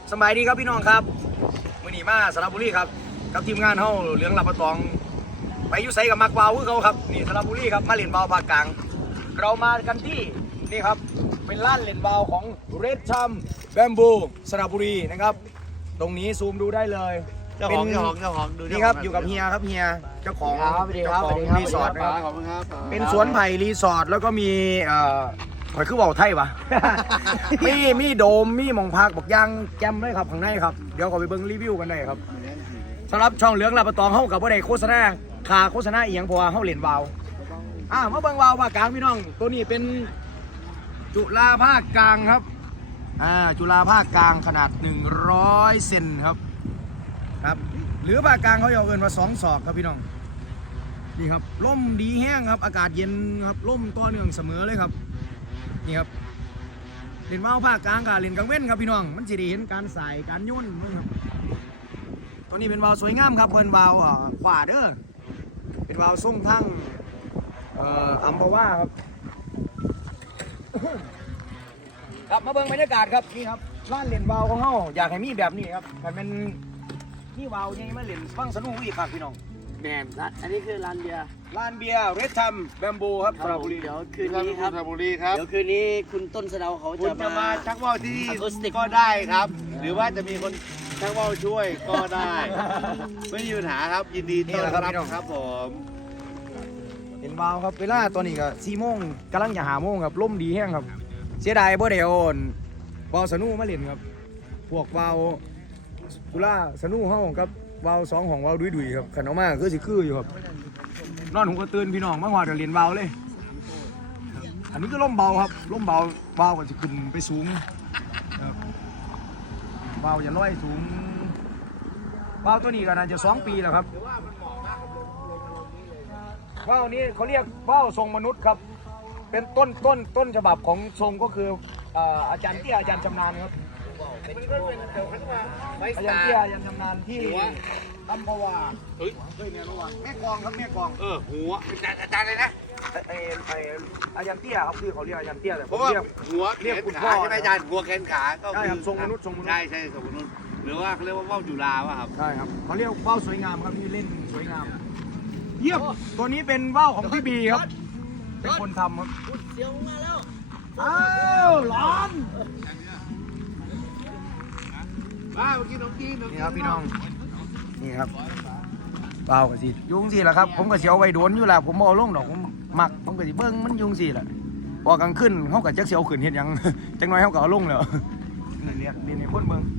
สบายดีครับพี่น้องครับมื้อนี้มาสระบุรีครับกับทีมงานเฮาเหลืองลำปะตองไปอยู่ไสกับมักวาวคือเขาครับนี่สระบุรีครับมาเล่นวาวภาคกลางเรามากันที่นี่ครับเป็นร้านเล่นวาวของ Red Cham Bamboo สระบุรีนะครับตรงนี้ซูมดูได้เลยเจ้าของดูนี่ครับอยู่กับเฮียครับเฮียเจ้าของรีสอร์ทนะครับขอบคุณครับเป็นสวนไผ่รีสอร์ทแล้วก็มีหอยคือว่าวไทยวะ มีโดมมีหมองพักบอกย่างแจมเลยครับข้างในครับเดี๋ยวขอไปเบิ่งรีวิวกันได้ครับสำหรับช่องเหลืองลาปะตองเฮากับบ่ได้โฆษณาค่าโฆษณาอีหยังเพราะว่าเฮาเล่นวาวมาเบิ่งวาวภาคกลางพี่น้องตัวนี้เป็นจุฬาภาคกลางครับจุฬาภาคกลางขนาด100เซนครับหรือภาคกลางเขาเอิ้นว่า2 ศอกครับพี่น้องนี่ครับร่มดีแห้งครับอากาศเย็นครับร่มต่อเนื่องเสมอเลยครับนี่ครับเล่นว่าวภาคกลางกับเล่นกลางเว้นครับพี่น้องมันจะได้เห็นการสายการโยนครับตัวนี้เป็นวาวสวยงามครับเพิ่นวาวขวาเด้อเป็นวาวส่งทั้งอัมพวาครับ ครับมาเบิ่งบรรยากาศครับนี่ครับร้านเล่นวาวของเฮาอยากให้มีแบบนี้ครับแต่เป็นนี่วาวใหญ่มาเล่นฟังสนุกอีกครับพี่น้องแหนมอันนี้คือร้านเบียร์ Red Cham Bamboo ครับสระบุรีเดี๋ยวคืนนี้ครับสระบุรีครับเดี๋ยวคืนนี้คุณต้นสะเดาเขาคุณจะมาชักว่าวที่นี่ก็ได้ครับ หรือว่าจะมีคนชักว่าวช่วยก็ได้ไม่มีปัญหาครับยินดีต้อนรับครับผมเห็นวาวครับเวลาตอนนี้ก็4 โมงกำลังจะ5 โมงครับลมดีแห้งครับเสียดายบ่ได้โอนวาวสนุกมาเล่นครับพวกวาวจุฬาสนุกเฮากับวาว2ของวาวดุยๆครับขันออกมาคือสิคืออยู่ครับนอนหูก็ตื่นพี่น้องมาหอดเรียนวาวเลยอันนี้ก็ล่มเบาครับล่มเบาวาวก็จะขึ้นไปสูงครับวาวจะลอยสูงวาวตัวนี้ก็น่าจะ2 ปีแล้วครับวาวนี้เขาเรียกวาวทรงมนุษย์ครับเป็นต้นฉบับของทรงก็คืออาจารย์เตี้ยอาจารย์ชำนาญครับอาจารย์เตี้ยอาจารย์ชำนาญที่อัมพวาแม่กองครับแม่กองหัวอาจารย์เลยนะอาจารย์เตี้ยครับคือเขาเรียกอาจารย์เตี้ยแต่ผมเรีเรียยกกหัวเรียกคุณพ่อใช่ไหมอาจารย์หัวแขนขาก็คือทรงมนุษย์ทรงมนุษย์ใช่ทรงมนุษย์หรือว่าเขาเรียกว่าว่าวจุฬาว่ะครับใช่ครับเขาเรียกว่าวสวยงามครับที่เล่นสวยงามเยี่ยมตัวนี้เป็นว่าวของพี่บีครับเป็นคนทำครับเสียงมาแล้วอ้าวร้อนบ้าเมื่อกี้น้องจีนนี่ครับพี่น้องนี่ครับเปล่าก็สิยุงสิแหละครับผมก็เสียวไว้โดนอยู่แล้วผมเอาลงดอกผมหมักผมก็สิเบิ้งมันยุงสิแหละพอกลางขึ้นเขาก็จักเสียวขึ้นเห็นยังจังน้อยเขาก็เอาลงแล้วนี่เรียกดินในคนเบิ้ง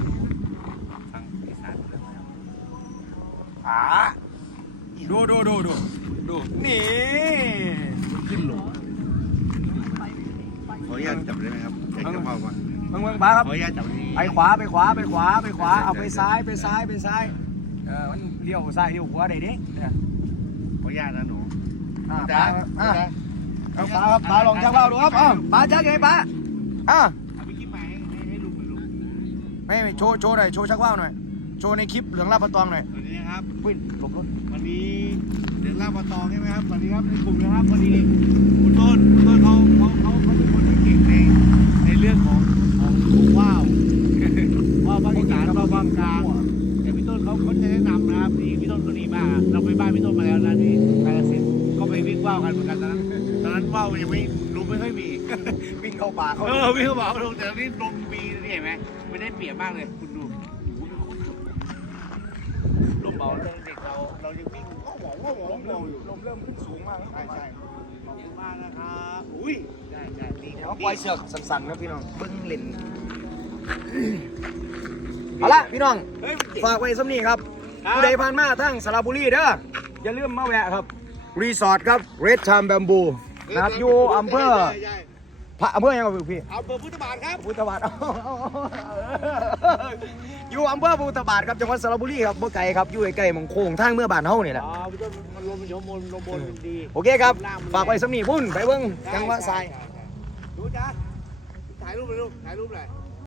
ดูนี่ขึ้นลงขออนุญาตจับได้ไหมครับใช้กระเพราก่อนเบิ้งป้าครับขออนุญาตจับนี่ไปขวาเอาไปซ้ายมันเลี้ยวซ้ายเลี้ยวขวาได้ดิเนี่ยขออนุญาตนะหนูป้าเอาป้าครับป้าลองชักว่าวดูครับป้าชักไงป้าเอาไปคิดใหม่ให้ลุงมันลุงไม่โชว์หน่อยโชว์ชักว่าวหน่อยโชว์ในคลิปเหลืองลาปะตองหน่อยสวัสดีครับวิ่งหลบรถวันนี้เดือนล่าปตองใช่ไหมครับสวัสดีครับในกลุ่มนะครับพอดีคุณต้นเขาเป็นคนที่เก่งในเรื่องของว่าวภาคอีสานว่าวภาคกลางแต่พี่ต้นเขาจะแนะนำนะครับนี่พี่ต้นคนดีมากเราไปบ้านพี่ต้นมาแล้วนะที่กาฬสินธุ์ก็ไปวิ่งว่าวกันเหมือนกันตอนนั้นว่าวยังไม่ลุงไม่ค่อยมีวิ่งเข้าป่าเขาวิ่งเข้าป่าลุงแต่ตอนนี้ลงมีนี่เห็นไหมไม่ได้เปรียบมากเลยคุณดูลมเบาเด็กเรายังวิ่งลมเริ่มขึ้นสูงมากใช่เยอะมากนะครับอุ้ยใช่ดีนะเขาปล่อยเสือกสั่นๆนะพี่น้องเบิ้งเล่นเอาละพี่น้องฝากไว้สำนีครับผู้ใดผ่านมาทั้งสระบุรีเด้ออย่าลืมมาแวะครับรีสอร์ทครับ Red Cham Bamboo นะครับอยู่อำเภออำเภอยังไงพี่อำเภอพุทธบาทครับพุทธบาทอยู่อำเภอพุทธบาทครับจังหวัดสระบุรีครับบ่ไกลครับอยู่ใกล้ๆหม่องโค้งทางเมื่อบ้านเฮานี่แหละมันลมบนดีโอเคครับฝากไว้สำนีพุ่นไปเบิ่งจังหวัดทรายดูจ้าถ่ายรูปเลยลูกถ่ายรูปเลย